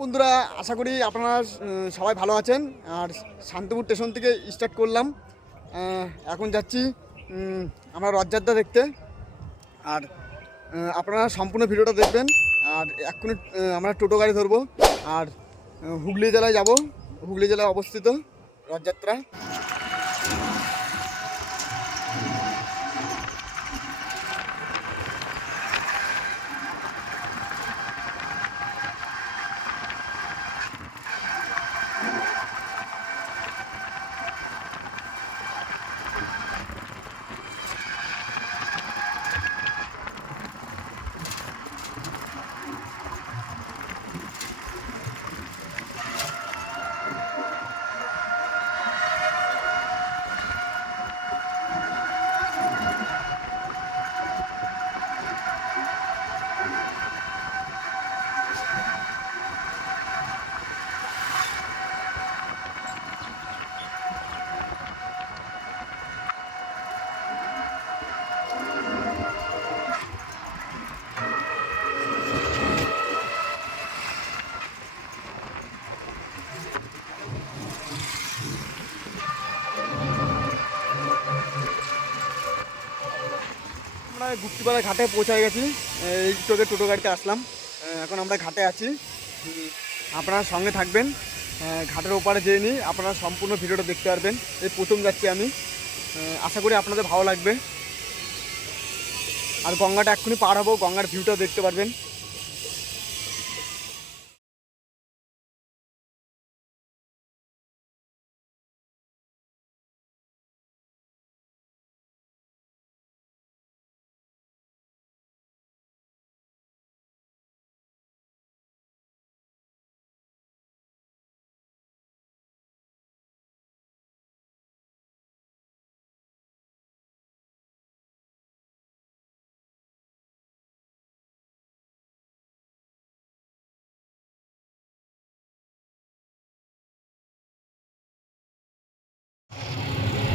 বন্ধুরা, আশা করি আপনারা সবাই ভালো আছেন। আর শান্তিপুর স্টেশন থেকে স্টার্ট করলাম। এখন যাচ্ছি আমরা রথযাত্রা দেখতে। আর আপনারা সম্পূর্ণ ভিডিওটা দেখবেন। আর এক্ষুনি আমরা টোটো গাড়ি ধরবো আর হুগলি জেলায় যাব। হুগলি জেলায় অবস্থিত রথযাত্রা। আমরা গুপ্তিপাড়া ঘাটে পৌঁছে গেছি। এই টোটো গাড়িতে আসলাম। এখন আমরা ঘাটে আছি। আপনারা সঙ্গে থাকবেন। ঘাটের ওপারে যেয়ে নিই আপনারা সম্পূর্ণ ভিডিওটা দেখতে পারবেন। এই প্রথম যাচ্ছি আমি। আশা করি আপনাদের ভালো লাগবে। আর গঙ্গাটা এক্ষুনি পার হবো, গঙ্গার ভিউটা দেখতে পারবেন।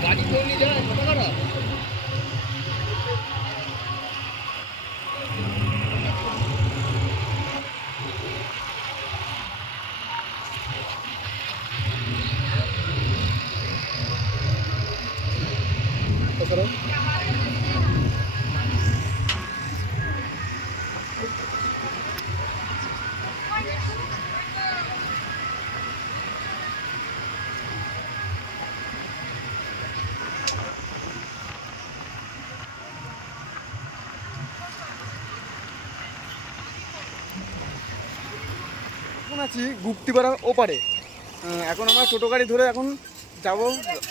গাড়ি করে নিয়ে যায় ছোটখাটো। এখন আছি গুপ্তিপাড়ার ওপারে। এখন আমরা টোটো গাড়ি ধরে এখন যাব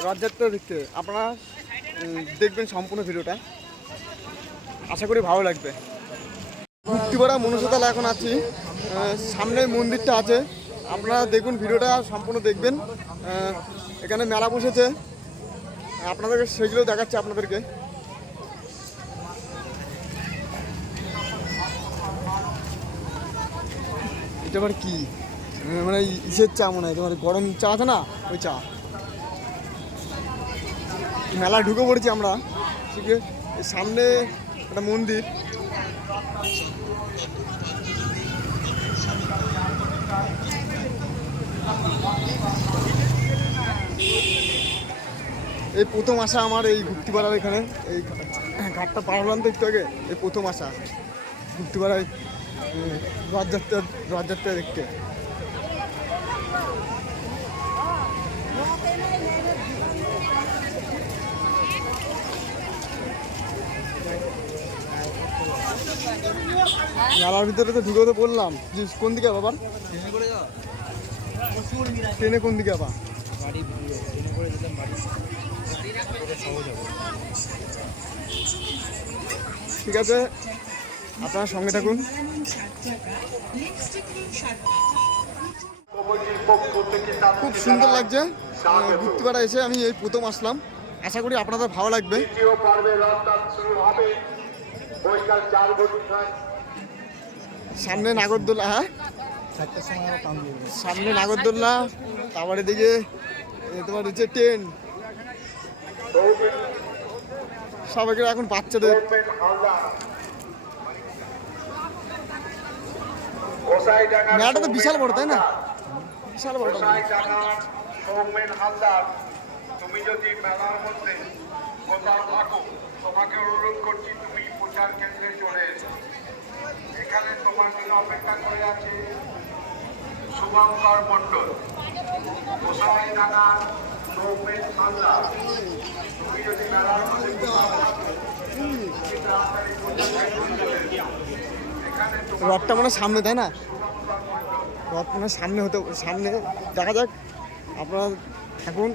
রথযাত্রা দেখতে। আপনারা দেখবেন সম্পূর্ণ ভিডিওটা, আশা করি ভালো লাগবে। গুপ্তিপাড়া মনুষ্যতলা এখন আছি। সামনে মন্দিরটা আছে, আপনারা দেখুন ভিডিওটা সম্পূর্ণ দেখবেন। এখানে মেলা বসেছে, আপনাদেরকে সেগুলো দেখাচ্ছি আপনাদেরকে। এটা আবার কি মানে ইসের চা মনে হয়, তোমার গরম চা আছে না, ওই চা। মেলা ঢুকে পড়েছি আমরা। ঠিক আছে, সামনে একটা মন্দির। এই প্রথম আসা আমার এই গুপ্তিপাড়ার এখানে। এই ঘাটটা পার হলাম তো একটু আগে। এই প্রথম আসা গুপ্তিপাড়ায় রথযাত্রা দেখতে। মেলার ভিতরে তো ঢুকে তো বললাম যে কোন দিকে বাবার ট্রেনে কোন দিকে আবার ঠিক আছে, আপনারা সঙ্গে থাকুন। খুব সুন্দর লাগছে গুপ্তিপাড়া এসে। আমি এই প্রথম আসলাম, আশা করি আপনাদের ভালো লাগবে। সামনে নাগরদোলা, হ্যাঁ সামনে নাগরদোল্লা, তারপরে দিকে তোমার হচ্ছে ট্রেন। সবাইকে এখন বাচ্চাদের মেলাটা তো বিশাল বড়, তাই না? বিশাল বড়। সৌমেন হালদার, তুমি যদি মেলার মধ্যে কোথাও থাকো, তোমাকে অনুরোধ করছি তুমি প্রচার কেন্দ্রে চলে এসো। এখানে তোমার জন্য অপেক্ষা করে আছে শুভঙ্কর মণ্ডল। গোসাই ডাঙ্গা সৌমেন হালদার, তুমি যদি মেলার মধ্যে কোথাও থাকো, তুমি তাড়াতাড়ি প্রচার কেন্দ্রে চলে এসো। এখানে রথটা মানে সামনে, তাই না? রথ মানে সামনে সামনে দেখা যাক। আপনারা থাকুন,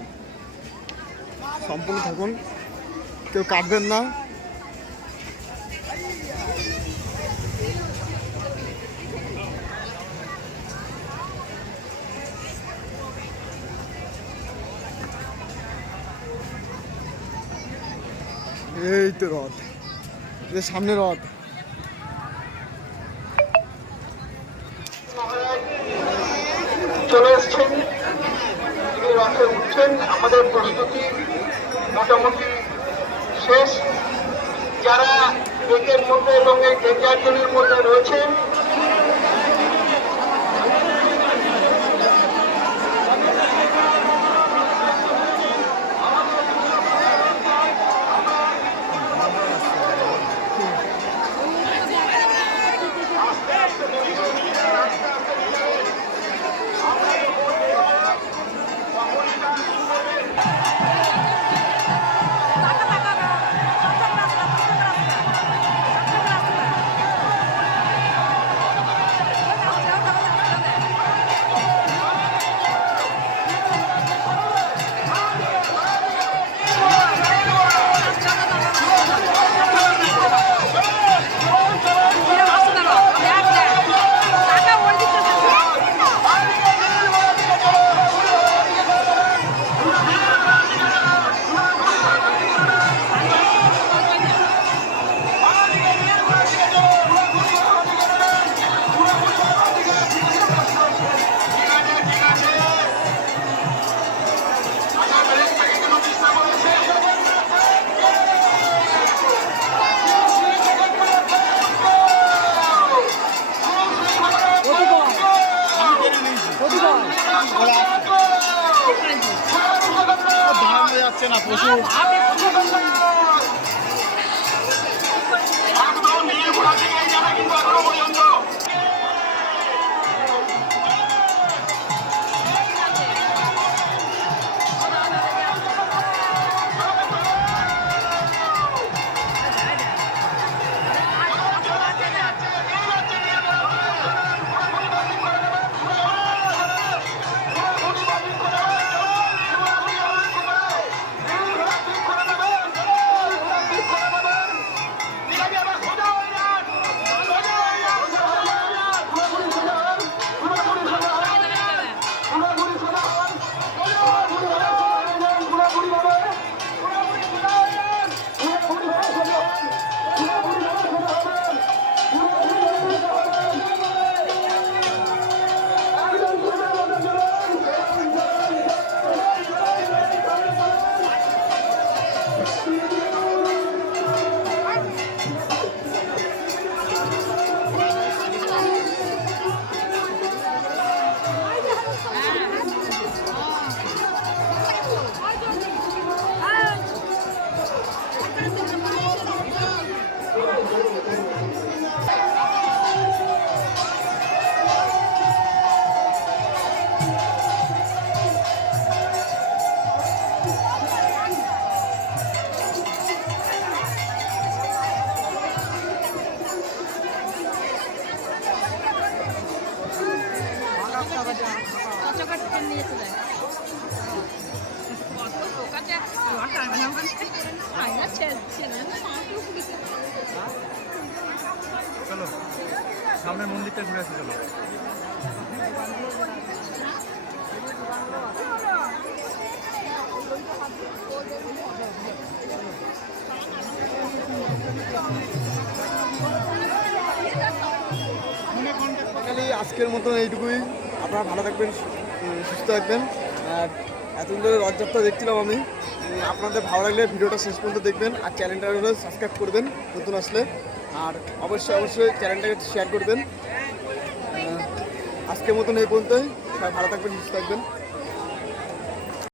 সম্পূর্ণ থাকুন, কেউ কাটবেন না। এই তো রথ, সামনে রথ। চলে এসছেন, তিনি রথে উঠছেন। আমাদের প্রস্তুতি মোটামুটি শেষ। যারা ডেকের মধ্যে এবং এই ডেকারজনের মধ্যে রয়েছেন, যাচ্ছে না পশু। চলো সামনের মন্দিরটা ঘুরে আসি। চলো আজকের মতন এইটুকুই। আপনারা ভালো থাকবেন, সুস্থ থাকবেন। আর এতদিন ধরে রথযাত্রা দেখছিলাম আমি। আপনাদের ভালো লাগলে ভিডিওটা শেষ পর্যন্ত দেখবেন, আর চ্যানেলটা সাবস্ক্রাইব করবেন নতুন আসলে, আর অবশ্যই চ্যানেলটাকে শেয়ার করবেন। আজকের মতন এই পর্যন্তই। সবাই ভালো থাকবেন, সুস্থ থাকবেন।